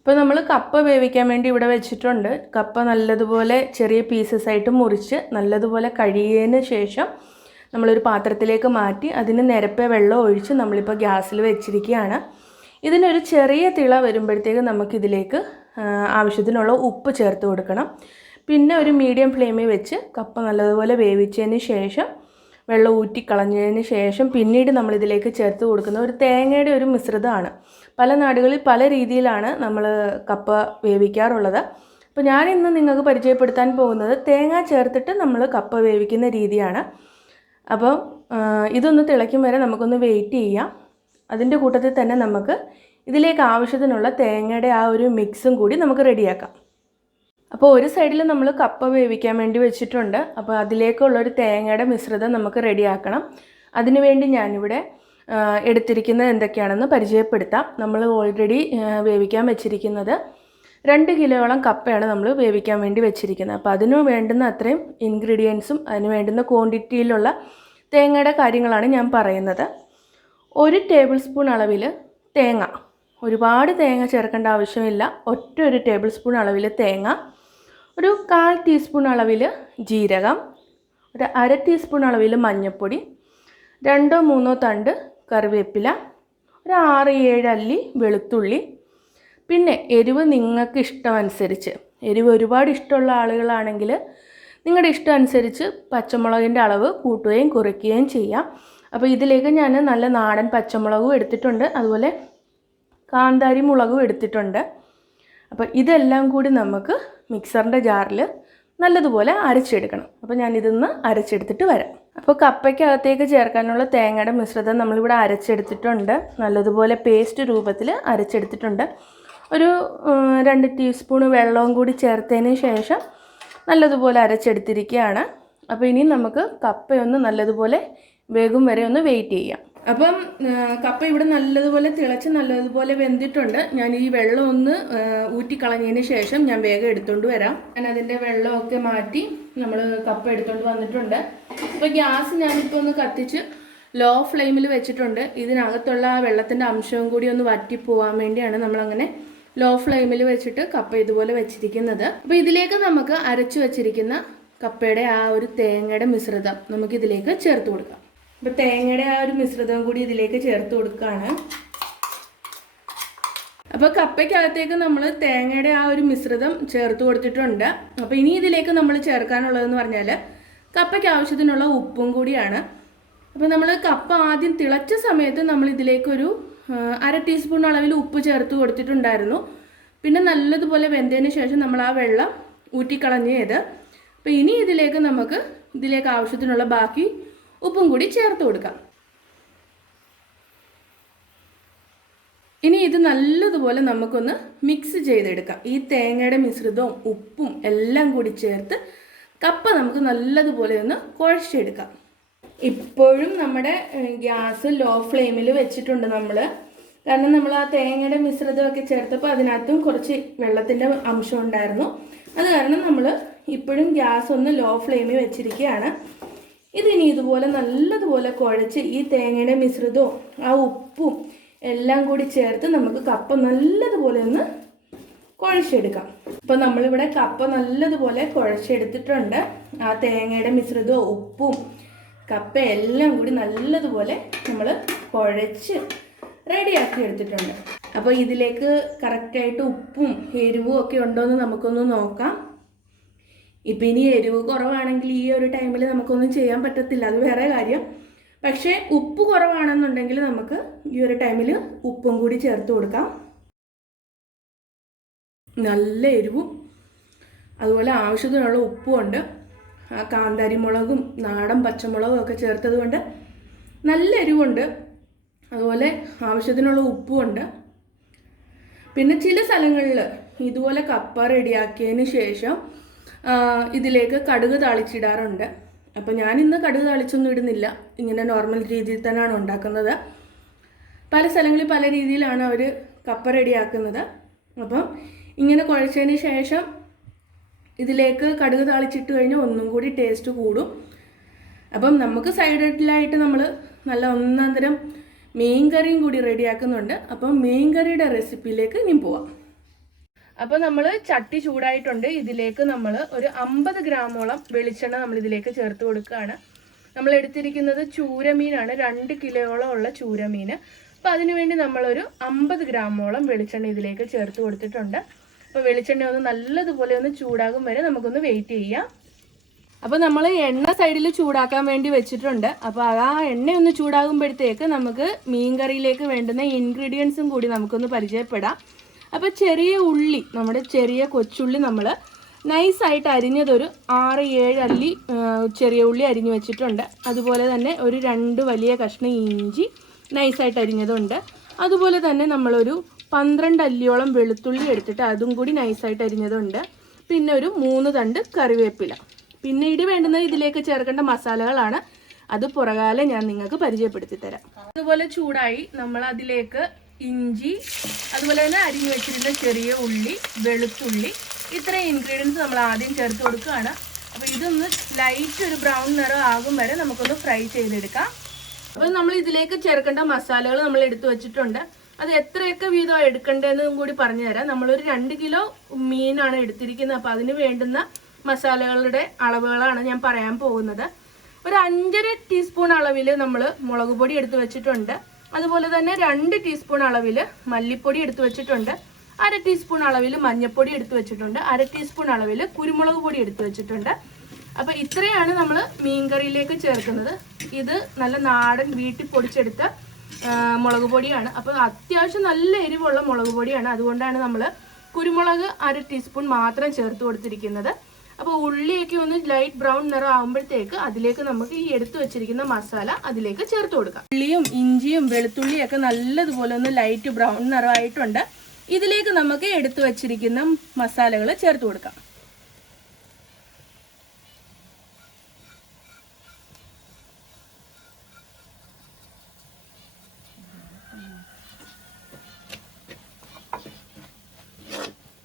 ഇപ്പോൾ നമ്മൾ കപ്പ വേവിക്കാൻ വേണ്ടി ഇവിടെ വെച്ചിട്ടുണ്ട്. കപ്പ നല്ലതുപോലെ ചെറിയ പീസസ് ആയിട്ട് മുറിച്ച് നല്ലതുപോലെ കഴുകിയതിന് ശേഷം നമ്മളൊരു പാത്രത്തിലേക്ക് മാറ്റി അതിന് നിരപ്പേ വെള്ളം ഒഴിച്ച് നമ്മളിപ്പോൾ ഗ്യാസിൽ വെച്ചിരിക്കുകയാണ്. ഇതിനൊരു ചെറിയ തിള വരുമ്പോഴത്തേക്ക് നമുക്കിതിലേക്ക് ആവശ്യത്തിനുള്ള ഉപ്പ് ചേർത്ത് കൊടുക്കണം. പിന്നെ ഒരു മീഡിയം ഫ്ലെയിമിൽ വെച്ച് കപ്പ നല്ലതുപോലെ വേവിച്ചതിന് ശേഷം വെള്ളം ഊറ്റിക്കളഞ്ഞതിന് ശേഷം പിന്നീട് നമ്മളിതിലേക്ക് ചേർത്ത് കൊടുക്കുന്ന ഒരു തേങ്ങയുടെ ഒരു മിശ്രിതമാണ്. പല നാടുകളിൽ പല രീതിയിലാണ് നമ്മൾ കപ്പ വേവിക്കാറുള്ളത്. അപ്പോൾ ഞാനിന്ന് നിങ്ങൾക്ക് പരിചയപ്പെടുത്താൻ പോകുന്നത് തേങ്ങ ചേർത്തിട്ട് നമ്മൾ കപ്പ വേവിക്കുന്ന രീതിയാണ്. അപ്പോൾ ഇതൊന്ന് തിളയ്ക്കും വരെ നമുക്കൊന്ന് വെയിറ്റ് ചെയ്യാം. അതിൻ്റെ കൂട്ടത്തിൽ തന്നെ നമുക്ക് ഇതിലേക്ക് ആവശ്യത്തിനുള്ള തേങ്ങയുടെ ആ ഒരു മിക്സും കൂടി നമുക്ക് റെഡിയാക്കാം. അപ്പോൾ ഒരു സൈഡിൽ നമ്മൾ കപ്പ വേവിക്കാൻ വേണ്ടി വെച്ചിട്ടുണ്ട്. അപ്പോൾ അതിലേക്കുള്ളൊരു തേങ്ങയുടെ മിശ്രിതം നമുക്ക് റെഡിയാക്കണം. അതിനുവേണ്ടി ഞാനിവിടെ എടുത്തിരിക്കുന്നത് എന്തൊക്കെയാണെന്ന് പരിചയപ്പെടുത്താം. നമ്മൾ ഓൾറെഡി വേവിക്കാൻ വെച്ചിരിക്കുന്നത് 2 കിലോയോളം കപ്പയാണ് നമ്മൾ വേവിക്കാൻ വേണ്ടി വെച്ചിരിക്കുന്നത്. അപ്പോൾ അതിന് വേണ്ടുന്ന അത്രയും ഇൻഗ്രീഡിയൻസും അതിന് വേണ്ടുന്ന ക്വാണ്ടിറ്റിയിലുള്ള തേങ്ങയുടെ കാര്യങ്ങളാണ് ഞാൻ പറയുന്നത്. 1 ടേബിൾ സ്പൂൺ അളവിൽ തേങ്ങ, ഒരുപാട് തേങ്ങ ചേർക്കേണ്ട ആവശ്യമില്ല. ഒരു ടേബിൾ സ്പൂൺ അളവിൽ തേങ്ങ, ഒരു 1/4 ടീസ്പൂൺ അളവിൽ ജീരകം, ഒരു 1/2 ടീസ്പൂൺ അളവിൽ മഞ്ഞൾപ്പൊടി, 2-3 തണ്ട് കറിവേപ്പില, ഒരു 6-7 അല്ലി വെളുത്തുള്ളി. പിന്നെ എരിവ് നിങ്ങൾക്ക് ഇഷ്ടമനുസരിച്ച്, എരിവ് ഒരുപാട് ഇഷ്ടമുള്ള ആളുകളാണെങ്കിൽ നിങ്ങളുടെ ഇഷ്ടം അനുസരിച്ച് പച്ചമുളകിൻ്റെ അളവ് കൂട്ടുകയും കുറയ്ക്കുകയും ചെയ്യാം. അപ്പോൾ ഇതിലേക്ക് ഞാൻ നല്ല നാടൻ പച്ചമുളകും എടുത്തിട്ടുണ്ട്, അതുപോലെ കാന്താരി മുളകും എടുത്തിട്ടുണ്ട്. അപ്പോൾ ഇതെല്ലാം കൂടി നമുക്ക് മിക്സറിൻ്റെ ജാറിൽ നല്ലതുപോലെ അരച്ചെടുക്കണം. അപ്പോൾ ഞാനിതൊന്ന് അരച്ചെടുത്തിട്ട് വരാം. അപ്പോൾ കപ്പയ്ക്കകത്തേക്ക് ചേർക്കാനുള്ള തേങ്ങയുടെ മിശ്രിതം നമ്മളിവിടെ അരച്ചെടുത്തിട്ടുണ്ട്. നല്ലതുപോലെ പേസ്റ്റ് രൂപത്തിൽ അരച്ചെടുത്തിട്ടുണ്ട്. ഒരു 2 ടീസ്പൂൺ വെള്ളവും കൂടി ചേർത്തതിന് ശേഷം നല്ലതുപോലെ അരച്ചെടുത്തിരിക്കുകയാണ്. അപ്പോൾ ഇനി നമുക്ക് കപ്പയൊന്ന് നല്ലതുപോലെ വേഗം വരെ ഒന്ന് വെയിറ്റ് ചെയ്യാം. അപ്പം കപ്പ ഇവിടെ നല്ലതുപോലെ തിളച്ച് നല്ലതുപോലെ വെന്തിട്ടുണ്ട്. ഞാൻ ഈ വെള്ളം ഒന്ന് ഊറ്റിക്കളഞ്ഞതിന് ശേഷം ഞാൻ വേഗം എടുത്തുകൊണ്ട് വരാം. ഞാൻ അതിൻ്റെ വെള്ളമൊക്കെ മാറ്റി നമ്മൾ കപ്പ എടുത്തുകൊണ്ട് വന്നിട്ടുണ്ട്. അപ്പോൾ ഗ്യാസ് ഞാനിപ്പോൾ ഒന്ന് കത്തിച്ച് ലോ ഫ്ലെയിമിൽ വെച്ചിട്ടുണ്ട്. ഇതിനകത്തുള്ള ആ വെള്ളത്തിൻ്റെ അംശവും കൂടി ഒന്ന് വറ്റിപ്പോവാൻ വേണ്ടിയാണ് നമ്മളങ്ങനെ ലോ ഫ്ലെയിമിൽ വെച്ചിട്ട് കപ്പ ഇതുപോലെ വെച്ചിരിക്കുന്നത്. അപ്പോൾ ഇതിലേക്ക് നമുക്ക് അരച്ചു വെച്ചിരിക്കുന്ന കപ്പയുടെ ആ ഒരു തേങ്ങയുടെ മിശ്രിതം നമുക്കിതിലേക്ക് ചേർത്ത് കൊടുക്കാം. അപ്പോൾ തേങ്ങയുടെ ആ ഒരു മിശ്രിതം കൂടി ഇതിലേക്ക് ചേർത്ത് കൊടുക്കുകയാണ്. അപ്പോൾ കപ്പയ്ക്കകത്തേക്ക് നമ്മൾ തേങ്ങയുടെ ആ ഒരു മിശ്രിതം ചേർത്ത് കൊടുത്തിട്ടുണ്ട്. അപ്പോൾ ഇനി ഇതിലേക്ക് നമ്മൾ ചേർക്കാനുള്ളതെന്ന് പറഞ്ഞാൽ കപ്പയ്ക്ക് ആവശ്യത്തിനുള്ള ഉപ്പും കൂടിയാണ്. അപ്പോൾ നമ്മൾ കപ്പ ആദ്യം തിളച്ച സമയത്ത് നമ്മൾ ഇതിലേക്കൊരു 1/2 ടീസ്പൂൺ അളവിൽ ഉപ്പ് ചേർത്ത് കൊടുത്തിട്ടുണ്ടായിരുന്നു. പിന്നെ നല്ലതുപോലെ വെന്തതിന് ശേഷം നമ്മൾ ആ വെള്ളം ഊറ്റിക്കളഞ്ഞത്. അപ്പോൾ ഇനി ഇതിലേക്ക് ആവശ്യത്തിനുള്ള ബാക്കി ഉപ്പും കൂടി ചേർത്ത് കൊടുക്കാം. ഇനി ഇത് നല്ലതുപോലെ നമുക്കൊന്ന് മിക്സ് ചെയ്തെടുക്കാം. ഈ തേങ്ങയുടെ മിശ്രിതവും ഉപ്പും എല്ലാം കൂടി ചേർത്ത് കപ്പ നമുക്ക് നല്ലതുപോലെ ഒന്ന് കുഴച്ചെടുക്കാം. ഇപ്പോഴും നമ്മുടെ ഗ്യാസ് ലോ ഫ്ലെയിമിൽ വെച്ചിട്ടുണ്ട് നമ്മൾ. കാരണം നമ്മൾ ആ തേങ്ങയുടെ മിശ്രിതമൊക്കെ ചേർത്തപ്പോൾ അതിനകത്തും കുറച്ച് വെള്ളത്തിൻ്റെ അംശം ഉണ്ടായിരുന്നു. അത് കാരണം നമ്മൾ ഇപ്പോഴും ഗ്യാസ് ഒന്ന് ലോ ഫ്ലെയിമിൽ വെച്ചിരിക്കുകയാണ്. ഇതിനി ഇതുപോലെ നല്ലതുപോലെ കുഴച്ച് ഈ തേങ്ങയുടെ മിശ്രിതവും ആ ഉപ്പും എല്ലാം കൂടി ചേർത്ത് നമുക്ക് കപ്പ നല്ലതുപോലെ ഒന്ന് കുഴച്ചെടുക്കാം. അപ്പോൾ നമ്മളിവിടെ കപ്പ നല്ലതുപോലെ കുഴച്ചെടുത്തിട്ടുണ്ട്. ആ തേങ്ങയുടെ മിശ്രിതവും ഉപ്പും കപ്പ എല്ലാം കൂടി നല്ലതുപോലെ നമ്മൾ കുഴച്ച് റെഡിയാക്കി എടുത്തിട്ടുണ്ട്. അപ്പോൾ ഇതിലേക്ക് കറക്റ്റായിട്ട് ഉപ്പും എരിവും ഒക്കെ ഉണ്ടോയെന്ന് നമുക്കൊന്ന് നോക്കാം. ഇപ്പം ഇനി എരിവ് കുറവാണെങ്കിൽ ഈ ഒരു ടൈമിൽ നമുക്കൊന്നും ചെയ്യാൻ പറ്റത്തില്ല, അത് വേറെ കാര്യം. പക്ഷേ ഉപ്പ് കുറവാണെന്നുണ്ടെങ്കിൽ നമുക്ക് ഈ ഒരു ടൈമിൽ ഉപ്പും കൂടി ചേർത്ത് കൊടുക്കാം. നല്ല എരിവും അതുപോലെ ആവശ്യത്തിനുള്ള ഉപ്പും ഉണ്ട്. ആ കാന്താരി മുളകും നാടൻ പച്ചമുളകും ഒക്കെ ചേർത്തത് കൊണ്ട് നല്ല എരിവുണ്ട്, അതുപോലെ ആവശ്യത്തിനുള്ള ഉപ്പും ഉണ്ട്. പിന്നെ ചില സ്ഥലങ്ങളിൽ ഇതുപോലെ കപ്പ റെഡിയാക്കിയതിന് ശേഷം ഇതിലേക്ക് കടുക് താളിച്ചിടാറുണ്ട്. അപ്പോൾ ഞാനിന്ന് കടുക് താളിച്ചൊന്നും ഇടുന്നില്ല, ഇങ്ങനെ നോർമൽ രീതിയിൽ തന്നെയാണ് ഉണ്ടാക്കുന്നത്. പല സ്ഥലങ്ങളിൽ പല രീതിയിലാണ് അവർ കപ്പ റെഡിയാക്കുന്നത്. അപ്പം ഇങ്ങനെ കുഴച്ചതിന് ശേഷം ഇതിലേക്ക് കടുക് താളിച്ചിട്ട് കഴിഞ്ഞാൽ ഒന്നും കൂടി ടേസ്റ്റ് കൂടും. അപ്പം നമുക്ക് സൈഡിലായിട്ട് നമ്മൾ നല്ല ഒന്നാം തരം മീൻ കറിയും കൂടി റെഡിയാക്കുന്നുണ്ട്. അപ്പം മീൻ കറിയുടെ റെസിപ്പിയിലേക്ക് ഇനി പോവാം. അപ്പോൾ നമ്മൾ ചട്ടി ചൂടായിട്ടുണ്ട്. ഇതിലേക്ക് നമ്മൾ ഒരു 50 ഗ്രാമോളം വെളിച്ചെണ്ണ നമ്മൾ ഇതിലേക്ക് ചേർത്ത് കൊടുക്കുകയാണ്. നമ്മൾ എടുത്തിരിക്കുന്നത് ചൂരമീനാണ്, 2 കിലോയോളം ഉള്ള ചൂരമീൻ. അപ്പോൾ അതിനുവേണ്ടി നമ്മളൊരു 50 ഗ്രാമോളം വെളിച്ചെണ്ണ ഇതിലേക്ക് ചേർത്ത് കൊടുത്തിട്ടുണ്ട്. അപ്പോൾ വെളിച്ചെണ്ണ ഒന്ന് നല്ലതുപോലെ ഒന്ന് ചൂടാകും വരെ നമുക്കൊന്ന് വെയിറ്റ് ചെയ്യാം. അപ്പോൾ നമ്മൾ എണ്ണ സൈഡിൽ ചൂടാക്കാൻ വേണ്ടി വെച്ചിട്ടുണ്ട്. അപ്പോൾ ആ എണ്ണ ഒന്ന് ചൂടാകുമ്പോഴത്തേക്ക് നമുക്ക് മീൻ കറിയിലേക്ക് വേണ്ടുന്ന ഇൻഗ്രീഡിയൻസും കൂടി നമുക്കൊന്ന് പരിചയപ്പെടാം. അപ്പോൾ ചെറിയ ഉള്ളി, നമ്മുടെ ചെറിയ കൊച്ചുള്ളി നമ്മൾ നൈസായിട്ട് അരിഞ്ഞതൊരു 6-7 അല്ലി ചെറിയ ഉള്ളി അരിഞ്ഞു വെച്ചിട്ടുണ്ട്. അതുപോലെ തന്നെ ഒരു 2 വലിയ കഷ്ണം ഇഞ്ചി നൈസായിട്ട് അരിഞ്ഞതുണ്ട്. അതുപോലെ തന്നെ നമ്മളൊരു 12 അല്ലിയോളം വെളുത്തുള്ളി എടുത്തിട്ട് അതും കൂടി നൈസായിട്ട് അരിഞ്ഞതുണ്ട്. പിന്നെ ഒരു 3 തണ്ട് കറിവേപ്പില. പിന്നീട് വേണ്ടുന്നത് ഇതിലേക്ക് ചേർക്കേണ്ട മസാലകളാണ്. അത് പുറകാലെ ഞാൻ നിങ്ങൾക്ക് പരിചയപ്പെടുത്തി തരാം. അതുപോലെ ചൂടായി നമ്മൾ അതിലേക്ക് ഇഞ്ചി, അതുപോലെ തന്നെ അരിഞ്ഞു വെച്ചിരുന്ന ചെറിയ ഉള്ളി, വെളുത്തുള്ളി, ഇത്രയും ഇൻഗ്രീഡിയൻസ് നമ്മൾ ആദ്യം ചേർത്ത് കൊടുക്കുകയാണ്. അപ്പോൾ ഇതൊന്ന് ലൈറ്റ് ഒരു ബ്രൗൺ നിറം ആകും വരെ നമുക്കൊന്ന് ഫ്രൈ ചെയ്തെടുക്കാം. അപ്പോൾ നമ്മൾ ഇതിലേക്ക് ചേർക്കേണ്ട മസാലകൾ നമ്മൾ എടുത്തു വെച്ചിട്ടുണ്ട്. അത് എത്രയൊക്കെ വീതം എടുക്കേണ്ടതെന്നും കൂടി പറഞ്ഞു തരാം. നമ്മളൊരു 2 കിലോ മീനാണ് എടുത്തിരിക്കുന്നത്. അപ്പോൾ അതിന് വേണ്ടുന്ന മസാലകളുടെ അളവുകളാണ് ഞാൻ പറയാൻ പോകുന്നത്. ഒരു 5.5 ടീസ്പൂൺ അളവിൽ നമ്മൾ മുളക് പൊടി എടുത്തു വെച്ചിട്ടുണ്ട്. അതുപോലെ തന്നെ 2 ടീസ്പൂൺ അളവിൽ മല്ലിപ്പൊടി എടുത്തു വെച്ചിട്ടുണ്ട്. 1/2 ടീസ്പൂൺ അളവിൽ മഞ്ഞൾപ്പൊടി എടുത്തു വെച്ചിട്ടുണ്ട്. 1/2 ടീസ്പൂൺ അളവിൽ കുരുമുളക് പൊടി എടുത്തു വെച്ചിട്ടുണ്ട്. അപ്പോൾ ഇത്രയാണ് നമ്മൾ മീൻ കറിയിലേക്ക് ചേർക്കുന്നത്. ഇത് നല്ല നാടൻ വീട്ടിൽ പൊടിച്ചെടുത്ത മുളക് പൊടിയാണ്. അപ്പോൾ അത്യാവശ്യം നല്ല എരിവുള്ള മുളക് പൊടിയാണ്. അതുകൊണ്ടാണ് നമ്മൾ കുരുമുളക് 1/2 ടീസ്പൂൺ മാത്രം ചേർത്ത് കൊടുത്തിരിക്കുന്നത്. അപ്പോൾ ഉള്ളിയൊക്കെ ഒന്ന് ലൈറ്റ് ബ്രൗൺ നിറം ആകുമ്പോഴത്തേക്ക് അതിലേക്ക് നമുക്ക് ഈ എടുത്തു വെച്ചിരിക്കുന്ന മസാല അതിലേക്ക് ചേർത്ത് കൊടുക്കാം. ഉള്ളിയും ഇഞ്ചിയും വെളുത്തുള്ളിയും ഒക്കെ നല്ലതുപോലെ ഒന്ന് ലൈറ്റ് ബ്രൗൺ നിറമായിട്ടുണ്ട്. ഇതിലേക്ക് നമുക്ക് എടുത്തു വെച്ചിരിക്കുന്ന മസാലകൾ ചേർത്ത് കൊടുക്കാം.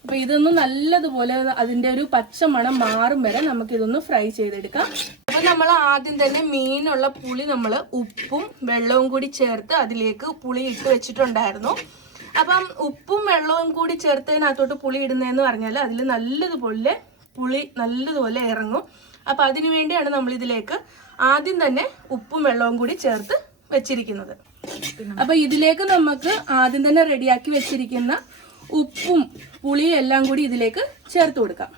അപ്പോൾ ഇതൊന്ന് നല്ലതുപോലെ അതിൻ്റെ ഒരു പച്ച മണം മാറും വരെ നമുക്കിതൊന്ന് ഫ്രൈ ചെയ്തെടുക്കാം. അപ്പോൾ നമ്മൾ ആദ്യം തന്നെ മീനുള്ള പുളി നമ്മൾ ഉപ്പും വെള്ളവും കൂടി ചേർത്ത് അതിലേക്ക് പുളി ഇട്ട് വെച്ചിട്ടുണ്ടായിരുന്നു. അപ്പം ഉപ്പും വെള്ളവും കൂടി ചേർത്തതിനകത്തോട്ട് പുളി ഇടുന്നതെന്ന് പറഞ്ഞാൽ അതിൽ നല്ലതുപോലെ പുളി നല്ലതുപോലെ ഇറങ്ങും. അപ്പം അതിനു വേണ്ടിയാണ് നമ്മളിതിലേക്ക് ആദ്യം തന്നെ ഉപ്പും വെള്ളവും കൂടി ചേർത്ത് വെച്ചിരിക്കുന്നത്. അപ്പം ഇതിലേക്ക് നമുക്ക് ആദ്യം തന്നെ റെഡിയാക്കി വെച്ചിരിക്കുന്ന ഉപ്പും പുളിയും എല്ലാം കൂടി ഇതിലേക്ക് ചേർത്ത് കൊടുക്കാം.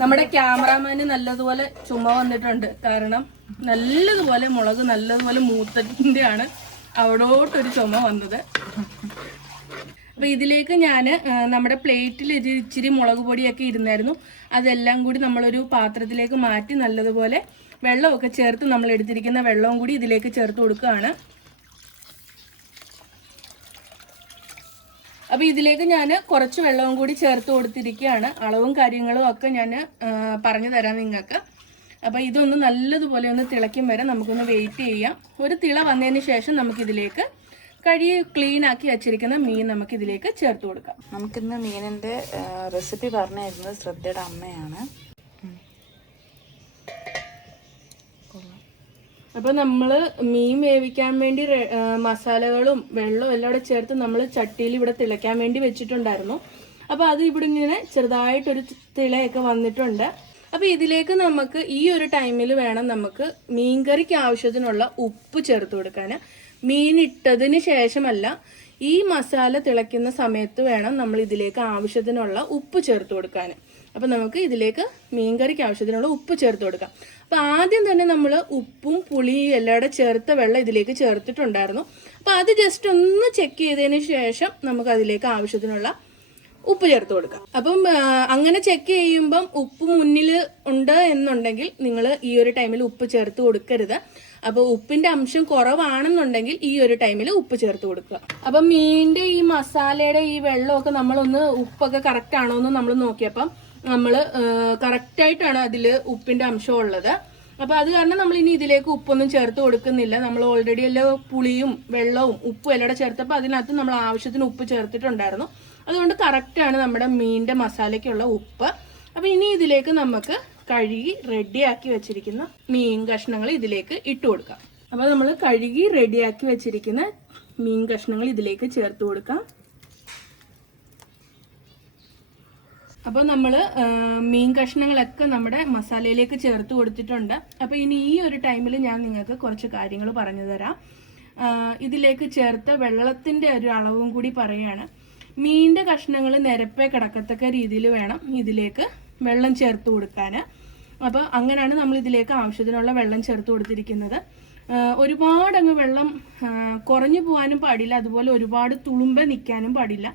നമ്മുടെ ക്യാമറാമാന് നല്ലതുപോലെ ചുമ വന്നിട്ടുണ്ട്. കാരണം നല്ലതുപോലെ മുളക് നല്ലതുപോലെ മൂത്തതിൻ്റെയാണ് അവിടോട്ടൊരു ചുമ വന്നത്. അപ്പോൾ ഇതിലേക്ക് ഞാൻ നമ്മുടെ പ്ലേറ്റിൽ ഇച്ചിരി മുളക് പൊടിയൊക്കെ ഇരുന്നായിരുന്നു. അതെല്ലാം കൂടി നമ്മളൊരു പാത്രത്തിലേക്ക് മാറ്റി നല്ലതുപോലെ വെള്ളമൊക്കെ ചേർത്ത് നമ്മൾ എടുത്തിരിക്കുന്ന വെള്ളവും കൂടി ഇതിലേക്ക് ചേർത്ത് കൊടുക്കുകയാണ്. അപ്പോൾ ഇതിലേക്ക് ഞാൻ കുറച്ച് വെള്ളവും കൂടി ചേർത്ത് കൊടുത്തിരിക്കുകയാണ്. അളവും കാര്യങ്ങളും ഒക്കെ ഞാൻ പറഞ്ഞു തരാം നിങ്ങൾക്ക്. അപ്പോൾ ഇതൊന്ന് നല്ലതുപോലെ ഒന്ന് തിളയ്ക്കും വരെ നമുക്കൊന്ന് വെയിറ്റ് ചെയ്യാം. ഒരു തിള വന്നതിന് ശേഷം നമുക്കിതിലേക്ക് കഴുകി ക്ലീൻ ആക്കി വെച്ചിരിക്കുന്ന മീൻ നമുക്കിതിലേക്ക് ചേർത്ത് കൊടുക്കാം. നമുക്കിന്ന് മീനിൻ്റെ റെസിപ്പി പറഞ്ഞു തരുന്നത് ശ്രദ്ധയുടെ അമ്മയാണ്. അപ്പോൾ നമ്മൾ മീൻ വേവിക്കാൻ വേണ്ടി മസാലകളും വെള്ളവും എല്ലാം കൂടെ ചേർത്ത് നമ്മൾ ചട്ടിയിൽ ഇവിടെ തിളയ്ക്കാൻ വേണ്ടി വെച്ചിട്ടുണ്ടായിരുന്നു. അപ്പോൾ അത് ഇവിടെ ഇങ്ങനെ ചെറുതായിട്ടൊരു തിളയൊക്കെ വന്നിട്ടുണ്ട്. അപ്പോൾ ഇതിലേക്ക് നമുക്ക് ഈ ഒരു ടൈമിൽ വേണം നമുക്ക് മീൻകറിക്ക് ആവശ്യത്തിനുള്ള ഉപ്പ് ചേർത്ത് കൊടുക്കാൻ. മീൻ ഇട്ടതിന് ശേഷമല്ല, ഈ മസാല തിളയ്ക്കുന്ന സമയത്ത് വേണം നമ്മൾ ഇതിലേക്ക് ആവശ്യത്തിനുള്ള ഉപ്പ് ചേർത്ത് കൊടുക്കാൻ. അപ്പോൾ നമുക്ക് ഇതിലേക്ക് മീൻകറിക്ക് ആവശ്യത്തിനുള്ള ഉപ്പ് ചേർത്ത് കൊടുക്കാം. അപ്പോൾ ആദ്യം തന്നെ നമ്മൾ ഉപ്പും പുളിയും എല്ലാം ചേർത്ത വെള്ളം ഇതിലേക്ക് ചേർത്തിട്ടുണ്ടായിരുന്നു. അപ്പോൾ അത് ജസ്റ്റ് ഒന്ന് ചെക്ക് ചെയ്തതിന് ശേഷം നമുക്ക് അതിലേക്ക് ആവശ്യത്തിനുള്ള ഉപ്പ് ചേർത്ത് കൊടുക്കാം. അപ്പം അങ്ങനെ ചെക്ക് ചെയ്യുമ്പം ഉപ്പ് മുന്നിൽ ഉണ്ട് എന്നുണ്ടെങ്കിൽ നിങ്ങൾ ഈ ഒരു ടൈമിൽ ഉപ്പ് ചേർത്ത് കൊടുക്കരുത്. അപ്പോൾ ഉപ്പിൻ്റെ അംശം കുറവാണെന്നുണ്ടെങ്കിൽ ഈ ഒരു ടൈമിൽ ഉപ്പ് ചേർത്ത് കൊടുക്കുക. അപ്പം മീനിൻ്റെ ഈ മസാലയുടെ ഈ വെള്ളമൊക്കെ നമ്മളൊന്ന് ഉപ്പൊക്കെ കറക്റ്റ് ആണോ എന്ന് നമ്മൾ നോക്കിയപ്പം നമ്മൾ കറക്റ്റായിട്ടാണ് അതിൽ ഉപ്പിൻ്റെ അംശം ഉള്ളത്. അപ്പോൾ അത് കാരണം നമ്മൾ ഇനി ഇതിലേക്ക് ഉപ്പൊന്നും ചേർത്ത് കൊടുക്കുന്നില്ല. നമ്മൾ ഓൾറെഡി എല്ലാം പുളിയും വെള്ളവും ഉപ്പും എല്ലാം ചേർത്തപ്പോൾ അതിനകത്ത് നമ്മൾ ആവശ്യത്തിന് ഉപ്പ് ചേർത്തിട്ടുണ്ടായിരുന്നു. അതുകൊണ്ട് കറക്റ്റാണ് നമ്മുടെ മീനിൻ്റെ മസാലയ്ക്കുള്ള ഉപ്പ്. അപ്പോൾ ഇനി ഇതിലേക്ക് നമുക്ക് കഴുകി റെഡിയാക്കി വെച്ചിരിക്കുന്ന മീൻ കഷ്ണങ്ങൾ ഇതിലേക്ക് ഇട്ട് കൊടുക്കാം. അപ്പോൾ നമ്മൾ കഴുകി റെഡിയാക്കി വെച്ചിരിക്കുന്ന മീൻ കഷ്ണങ്ങൾ ഇതിലേക്ക് ചേർത്ത് കൊടുക്കാം. അപ്പോൾ നമ്മൾ മീൻ കഷ്ണങ്ങളൊക്കെ നമ്മുടെ മസാലയിലേക്ക് ചേർത്ത് കൊടുത്തിട്ടുണ്ട്. അപ്പോൾ ഇനി ഈ ഒരു ടൈമിൽ ഞാൻ നിങ്ങൾക്ക് കുറച്ച് കാര്യങ്ങൾ പറഞ്ഞു തരാം. ഇതിലേക്ക് ചേർത്ത വെള്ളത്തിൻ്റെ ഒരു അളവും കൂടി പറയുകയാണ്. മീനിൻ്റെ കഷ്ണങ്ങൾ നിരപ്പേ കിടക്കത്തക്ക രീതിയിൽ വേണം ഇതിലേക്ക് വെള്ളം ചേർത്ത് കൊടുക്കാൻ. അപ്പോൾ അങ്ങനെയാണ് നമ്മൾ ഇതിലേക്ക് ആവശ്യത്തിനുള്ള വെള്ളം ചേർത്ത് കൊടുത്തിരിക്കുന്നത്. ഒരുപാട് അങ്ങ് വെള്ളം കുറഞ്ഞു പോകാനും പാടില്ല, അതുപോലെ ഒരുപാട് തുളുമ്പ നിൽക്കാനും പാടില്ല.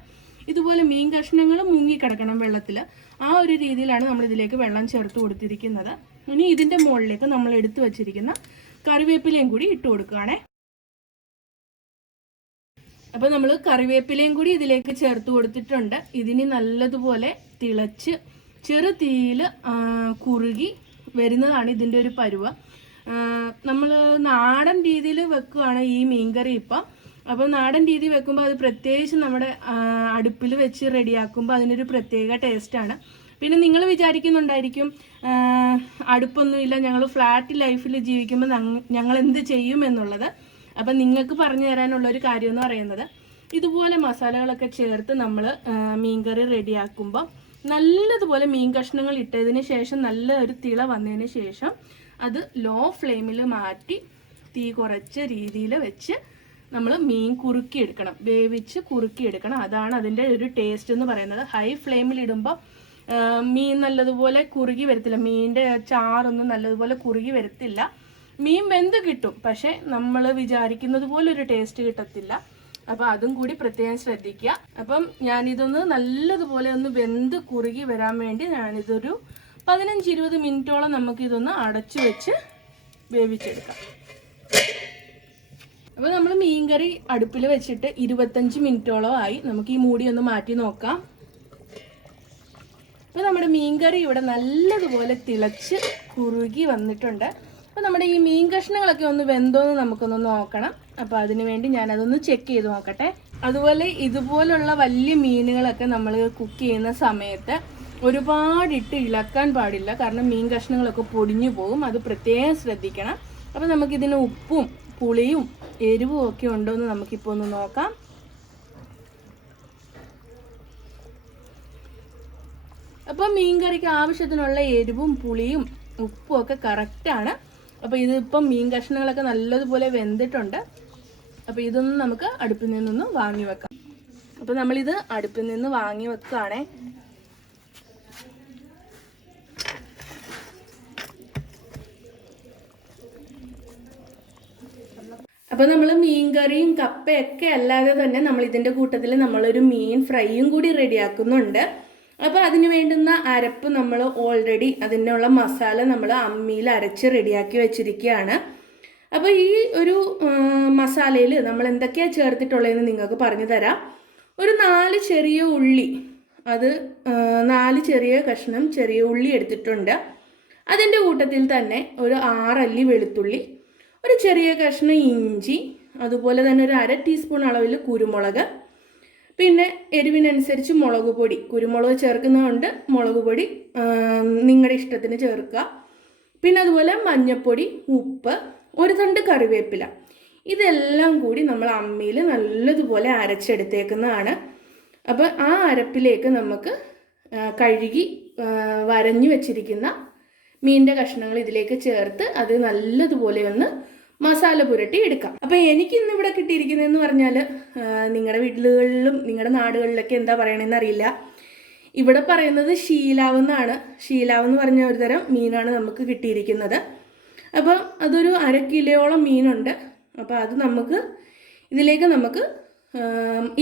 ഇതുപോലെ മീൻ കഷ്ണങ്ങൾ മുങ്ങിക്കിടക്കണം വെള്ളത്തിൽ. ആ ഒരു രീതിയിലാണ് നമ്മൾ ഇതിലേക്ക് വെള്ളം ചേർത്ത് കൊടുത്തിരിക്കുന്നത്. ഇനി ഇതിൻ്റെ മുകളിലേക്ക് നമ്മൾ എടുത്തു വച്ചിരിക്കുന്ന കറിവേപ്പിലയും കൂടി ഇട്ട് കൊടുക്കുകയാണേ. അപ്പോൾ നമ്മൾ കറിവേപ്പിലയും കൂടി ഇതിലേക്ക് ചേർത്ത് കൊടുത്തിട്ടുണ്ട്. ഇതിനി നല്ലതുപോലെ തിളച്ച് ചെറു തീയിൽ കുറുകി വരുന്നതാണ് ഇതിൻ്റെ ഒരു പരുവം. നമ്മൾ നാടൻ രീതിയിൽ വെക്കുകയാണ് ഈ മീൻകറി ഇപ്പം. അപ്പോൾ നാടൻ രീതി വെക്കുമ്പോൾ അത് പ്രത്യേകിച്ച് നമ്മുടെ അടുപ്പിൽ വെച്ച് റെഡിയാക്കുമ്പോൾ അതിനൊരു പ്രത്യേക ടേസ്റ്റാണ്. പിന്നെ നിങ്ങൾ വിചാരിക്കുന്നുണ്ടായിരിക്കും അടുപ്പൊന്നുമില്ല, ഞങ്ങൾ ഫ്ലാറ്റ് ലൈഫിൽ ജീവിക്കുമ്പോൾ ഞങ്ങൾ എന്ത് ചെയ്യും എന്നുള്ളത്. അപ്പം നിങ്ങൾക്ക് പറഞ്ഞു തരാനുള്ളൊരു കാര്യം എന്ന് പറയുന്നത്, ഇതുപോലെ മസാലകളൊക്കെ ചേർത്ത് നമ്മൾ മീൻകറി റെഡിയാക്കുമ്പോൾ നല്ലതുപോലെ മീൻ കഷ്ണങ്ങൾ ഇട്ടതിന് ശേഷം നല്ല ഒരു തിള വന്നതിന് ശേഷം അത് ലോ ഫ്ലെയിമിൽ മാറ്റി തീ കുറച്ച രീതിയിൽ വെച്ച് നമ്മൾ മീൻ കുറുക്കിയെടുക്കണം, വേവിച്ച് കുറുക്കിയെടുക്കണം. അതാണ് അതിൻ്റെ ഒരു ടേസ്റ്റ് എന്ന് പറയുന്നത്. ഹൈ ഫ്ലെയിമിൽ ഇടുമ്പോൾ മീൻ നല്ലതുപോലെ കുറുകി വരത്തില്ല, മീനിൻ്റെ ചാറൊന്നും നല്ലതുപോലെ കുറുകി വരത്തില്ല. മീൻ വെന്ത് കിട്ടും, പക്ഷെ നമ്മൾ വിചാരിക്കുന്നത് പോലെ ഒരു ടേസ്റ്റ് കിട്ടത്തില്ല. അപ്പം അതും കൂടി പ്രത്യേകം ശ്രദ്ധിക്കുക. അപ്പം ഞാനിതൊന്ന് നല്ലതുപോലെ ഒന്ന് വെന്ത് കുറുകി വരാൻ വേണ്ടി ഞാനിതൊരു 15-20 മിനിറ്റോളം നമുക്കിതൊന്ന് അടച്ചു വെച്ച് വേവിച്ചെടുക്കാം. അപ്പോൾ നമ്മൾ മീൻകറി അടുപ്പിൽ വെച്ചിട്ട് 25 മിനിറ്റോളം ആയി. നമുക്ക് ഈ മൂടി ഒന്ന് മാറ്റി നോക്കാം. അപ്പോൾ നമ്മുടെ മീൻകറി ഇവിടെ നല്ലതുപോലെ തിളച്ച് കുറുകി വന്നിട്ടുണ്ട്. അപ്പോൾ നമ്മുടെ ഈ മീൻ കഷ്ണങ്ങളൊക്കെ ഒന്ന് വെന്തോന്ന് നമുക്കൊന്ന് നോക്കണം. അപ്പോൾ അതിന് വേണ്ടി ഞാനതൊന്ന് ചെക്ക് ചെയ്ത് നോക്കട്ടെ. അതുപോലെ ഇതുപോലുള്ള വലിയ മീനുകളൊക്കെ നമ്മൾ കുക്ക് ചെയ്യുന്ന സമയത്ത് ഒരുപാടിട്ട് ഇളക്കാൻ പാടില്ല, കാരണം മീൻ കഷ്ണങ്ങളൊക്കെ പൊടിഞ്ഞു പോകും. അത് പ്രത്യേകം ശ്രദ്ധിക്കണം. അപ്പോൾ നമുക്കിതിന് ഉപ്പും പുളിയും എരിവും ഒക്കെ ഉണ്ടോ എന്ന് നമുക്കിപ്പോൾ ഒന്ന് നോക്കാം. അപ്പോൾ മീൻ കറിക്ക് ആവശ്യത്തിനുള്ള എരിവും പുളിയും ഉപ്പും ഒക്കെ കറക്റ്റാണ്. അപ്പോൾ ഇതിപ്പം മീൻ കഷ്ണങ്ങളൊക്കെ നല്ലതുപോലെ വെന്തിട്ടുണ്ട്. അപ്പോൾ ഇതൊന്നും നമുക്ക് അടുപ്പിൽ നിന്നൊന്ന് വാങ്ങി വെക്കാം. അപ്പോൾ നമ്മളിത് അടുപ്പിൽ നിന്ന് വാങ്ങി വെക്കുകയാണേ. അപ്പോൾ നമ്മൾ മീൻ കറിയും കപ്പയൊക്കെ അല്ലാതെ തന്നെ നമ്മൾ ഇതിൻ്റെ കൂട്ടത്തിൽ നമ്മളൊരു മീൻ ഫ്രൈയും കൂടി റെഡിയാക്കുന്നുണ്ട്. അപ്പോൾ അതിന് വേണ്ടുന്ന അരപ്പ് നമ്മൾ ഓൾറെഡി അതിനുള്ള മസാല നമ്മൾ അമ്മിയിൽ അരച്ച് റെഡിയാക്കി വെച്ചിരിക്കുകയാണ്. അപ്പോൾ ഈ ഒരു മസാലയിൽ നമ്മൾ എന്തൊക്കെയാണ് ചേർത്തിട്ടുള്ളതെന്ന് നിങ്ങൾക്ക് പറഞ്ഞു തരാം. ഒരു 4 ചെറിയ ഉള്ളി, അത് 4 ചെറിയ കഷ്ണം ചെറിയ ഉള്ളി എടുത്തിട്ടുണ്ട്. അതിൻ്റെ കൂട്ടത്തിൽ തന്നെ ഒരു 6 അല്ലി വെളുത്തുള്ളി, ഒരു ചെറിയ കഷ്ണം ഇഞ്ചി, അതുപോലെ തന്നെ ഒരു 1/2 ടീസ്പൂൺ അളവിൽ കുരുമുളക്, പിന്നെ എരിവിനനുസരിച്ച് മുളക് പൊടി, കുരുമുളക് ചേർക്കുന്നതുകൊണ്ട് മുളക് പൊടി നിങ്ങളുടെ ഇഷ്ടത്തിന് ചേർക്കുക. പിന്നെ അതുപോലെ മഞ്ഞൾപ്പൊടി, ഉപ്പ്, ഒരു തണ്ട് കറിവേപ്പില, ഇതെല്ലാം കൂടി നമ്മൾ അമ്മിയിൽ നല്ലതുപോലെ അരച്ചെടുത്തേക്കുന്നതാണ്. അപ്പോൾ ആ അരപ്പിലേക്ക് നമുക്ക് കഴുകി വരഞ്ഞു വെച്ചിരിക്കുന്ന മീനിൻ്റെ കഷ്ണങ്ങൾ ഇതിലേക്ക് ചേർത്ത് അത് നല്ലതുപോലെ ഒന്ന് മസാല പുരട്ടി എടുക്കാം. അപ്പോൾ എനിക്കിന്നിവിടെ കിട്ടിയിരിക്കുന്നതെന്ന് പറഞ്ഞാൽ, നിങ്ങളുടെ വീടുകളിലും നിങ്ങളുടെ നാടുകളിലൊക്കെ എന്താ പറയണമെന്ന് അറിയില്ല, ഇവിടെ പറയുന്നത് ശീലാവെന്നാണ്. ശീലാവെന്ന് പറഞ്ഞ ഒരു തരം മീനാണ് നമുക്ക് കിട്ടിയിരിക്കുന്നത്. അപ്പോൾ അതൊരു 1/2 കിലോയോളം മീനുണ്ട്. അപ്പോൾ അത് ഇതിലേക്ക് നമുക്ക്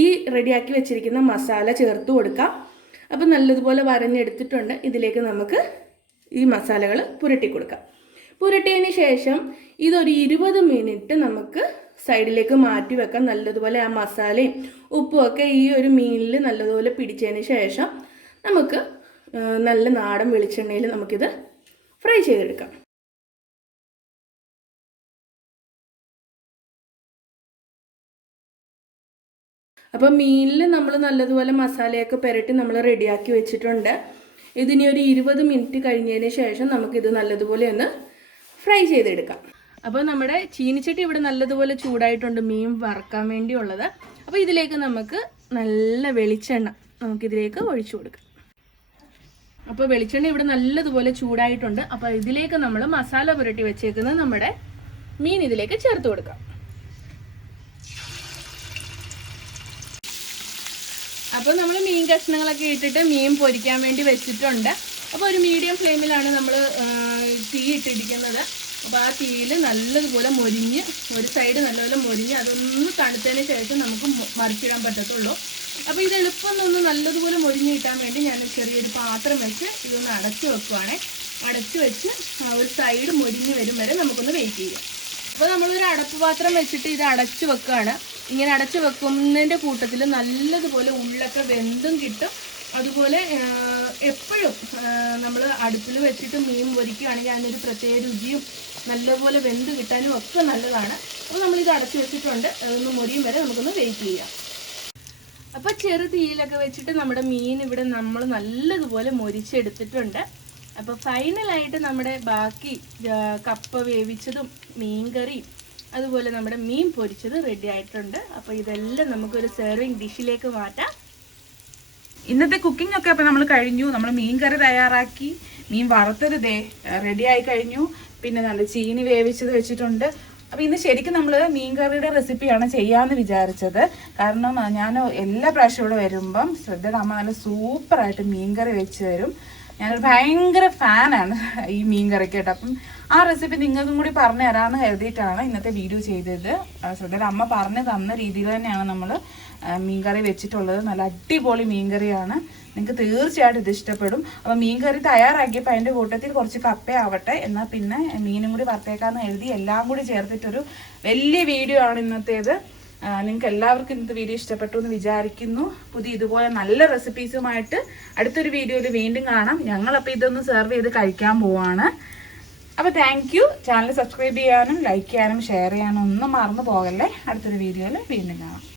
ഈ റെഡിയാക്കി വെച്ചിരിക്കുന്ന മസാല ചേർത്ത് കൊടുക്കാം. അപ്പോൾ നല്ലതുപോലെ വരഞ്ഞെടുത്തിട്ടുണ്ട്. ഇതിലേക്ക് നമുക്ക് ഈ മസാലകൾ പുരട്ടി കൊടുക്കാം. പുരട്ടിയതിന് ശേഷം ഇതൊരു 20 മിനിറ്റ് നമുക്ക് സൈഡിലേക്ക് മാറ്റി വെക്കാം. നല്ലതുപോലെ ആ മസാലയും ഉപ്പും ഒക്കെ ഈ ഒരു മീനിൽ നല്ലതുപോലെ പിടിച്ചതിന് ശേഷം നമുക്ക് നല്ല നാടൻ വെളിച്ചെണ്ണയിൽ നമുക്കിത് ഫ്രൈ ചെയ്തെടുക്കാം. അപ്പോൾ മീനിൽ നമ്മൾ നല്ലതുപോലെ മസാലയൊക്കെ പുരട്ടി നമ്മൾ റെഡിയാക്കി വെച്ചിട്ടുണ്ട്. ഇതിനി ഒരു 20 മിനിറ്റ് കഴിഞ്ഞതിന് ശേഷം നമുക്കിത് നല്ലതുപോലെ ഒന്ന് ഫ്രൈ ചെയ്തെടുക്കാം. അപ്പോൾ നമ്മുടെ ചീനിച്ചട്ടി ഇവിടെ നല്ലതുപോലെ ചൂടായിട്ടുണ്ട് മീൻ വറക്കാൻ വേണ്ടിയുള്ളത്. അപ്പോൾ ഇതിലേക്ക് നമുക്ക് നല്ല വെളിച്ചെണ്ണ നമുക്കിതിലേക്ക് ഒഴിച്ചു കൊടുക്കാം. അപ്പോൾ വെളിച്ചെണ്ണ ഇവിടെ നല്ലതുപോലെ ചൂടായിട്ടുണ്ട്. അപ്പോൾ ഇതിലേക്ക് നമ്മൾ മസാല പുരട്ടി വെച്ചേക്കുന്ന നമ്മുടെ മീൻ ഇതിലേക്ക് ചേർത്ത് കൊടുക്കാം. അപ്പോൾ നമ്മൾ മീൻ കഷ്ണങ്ങളൊക്കെ ഇട്ടിട്ട് മീൻ പൊരിക്കാൻ വേണ്ടി വെച്ചിട്ടുണ്ട്. അപ്പോൾ ഒരു മീഡിയം ഫ്ലെയിമിലാണ് നമ്മൾ തീ ഇട്ടിരിക്കുന്നത്. അപ്പോൾ ആ തീയിൽ നല്ലതുപോലെ മൊരിഞ്ഞ് ഒരു സൈഡ് നല്ലപോലെ മൊരിഞ്ഞ് അതൊന്ന് തണുത്തതിന് ശേഷം നമുക്ക് മറിച്ചിടാൻ പറ്റത്തുള്ളൂ. അപ്പോൾ ഇത് എളുപ്പമൊന്ന് നല്ലതുപോലെ മൊരിഞ്ഞ് കിട്ടാൻ വേണ്ടി ഞാൻ ചെറിയൊരു പാത്രം വെച്ച് ഇതൊന്ന് അടച്ച് വെക്കുവാണ്. അടച്ച് വെച്ച് ഒരു സൈഡ് മൊരിഞ്ഞ് വരും വരെ നമുക്കൊന്ന് വെയിറ്റ് ചെയ്യാം. അപ്പോൾ നമ്മളൊരു അടപ്പ് പാത്രം വെച്ചിട്ട് ഇത് അടച്ച് വെക്കുകയാണ്. ഇങ്ങനെ അടച്ച് വെക്കുന്നതിൻ്റെ കൂട്ടത്തിൽ നല്ലതുപോലെ ഉള്ളൊക്കെ വെന്തും കിട്ടും. അതുപോലെ എപ്പോഴും നമ്മൾ അടുപ്പിൽ വെച്ചിട്ട് മീൻ പൊരിക്കുകയാണെങ്കിൽ അതിനൊരു പ്രത്യേക രുചിയും നല്ലപോലെ വെന്ത് കിട്ടാനും ഒക്കെ നല്ലതാണ്. അപ്പോൾ നമ്മളിത് അടച്ച് വെച്ചിട്ടുണ്ട്. അതൊന്ന് മൊരിയും വരെ നമുക്കൊന്ന് വെയിറ്റ് ചെയ്യാം. അപ്പോൾ ചെറു തീയിലൊക്കെ വെച്ചിട്ട് നമ്മുടെ മീൻ ഇവിടെ നമ്മൾ നല്ലതുപോലെ മൊരിച്ചെടുത്തിട്ടുണ്ട്. അപ്പോൾ ഫൈനലായിട്ട് നമ്മുടെ ബാക്കി കപ്പ വേവിച്ചതും മീൻകറിയും അതുപോലെ നമ്മുടെ മീൻ പൊരിച്ചത് റെഡി ആയിട്ടുണ്ട്. അപ്പോൾ ഇതെല്ലാം നമുക്കൊരു സെർവിങ് ഡിഷിലേക്ക് മാറ്റാം. ഇന്നത്തെ കുക്കിംഗ് ഒക്കെ അപ്പോൾ നമ്മൾ കഴിഞ്ഞു. നമ്മൾ മീൻ കറി തയ്യാറാക്കി, മീൻ വറുത്തത് റെഡി ആയി കഴിഞ്ഞു. പിന്നെ നല്ല ചീനി വേവിച്ചത് വെച്ചിട്ടുണ്ട്. അപ്പോൾ ഇന്ന് ശരിക്കും നമ്മൾ മീൻ കറിയുടെ റെസിപ്പിയാണ് ചെയ്യാമെന്ന് വിചാരിച്ചത്. കാരണം ഞാൻ എല്ലാ പ്രാവശ്യവും ഇവിടെ വരുമ്പം ശ്രദ്ധയുടെ അമ്മ നല്ല സൂപ്പറായിട്ട് മീൻ കറി വെച്ച് തരും. ഞാനൊരു ഭയങ്കര ഫാനാണ് ഈ മീൻ കറിക്ക് കേട്ടോ. അപ്പം ആ റെസിപ്പി നിങ്ങൾക്കും കൂടി പറഞ്ഞു തരാമെന്ന് കരുതിയിട്ടാണ് ഇന്നത്തെ വീഡിയോ ചെയ്തത്. ശ്രദ്ധയുടെ അമ്മ പറഞ്ഞു തന്ന രീതിയിൽ തന്നെയാണ് നമ്മൾ മീൻ കറി വെച്ചിട്ടുള്ളത്. നല്ല അടിപൊളി മീൻ കറിയാണ്. നിങ്ങൾക്ക് തീർച്ചയായിട്ടും ഇത് ഇഷ്ടപ്പെടും. അപ്പോൾ മീൻ കറി തയ്യാറാക്കിയപ്പോൾ അതിൻ്റെ കൂട്ടത്തിൽ കുറച്ച് കപ്പയാവട്ടെ, എന്നാൽ പിന്നെ മീനും കൂടി വറുത്തേക്കാമെന്ന് എഴുതി എല്ലാം കൂടി ചേർത്തിട്ടൊരു വലിയ വീഡിയോ ആണ് ഇന്നത്തേത്. നിങ്ങൾക്ക് എല്ലാവർക്കും ഇന്നത്തെ വീഡിയോ ഇഷ്ടപ്പെട്ടു എന്ന് വിചാരിക്കുന്നു. പുതിയ ഇതുപോലെ നല്ല റെസിപ്പീസുമായിട്ട് അടുത്തൊരു വീഡിയോയിൽ വീണ്ടും കാണാം. ഞങ്ങളപ്പോൾ ഇതൊന്ന് സെർവ് ചെയ്ത് കഴിക്കാൻ പോവാണ്. അപ്പോൾ താങ്ക് യു. ചാനൽ സബ്സ്ക്രൈബ് ചെയ്യാനും ലൈക്ക് ചെയ്യാനും ഷെയർ ചെയ്യാനും ഒന്നും മറന്നു പോകല്ലേ. അടുത്തൊരു വീഡിയോയിൽ വീണ്ടും കാണാം.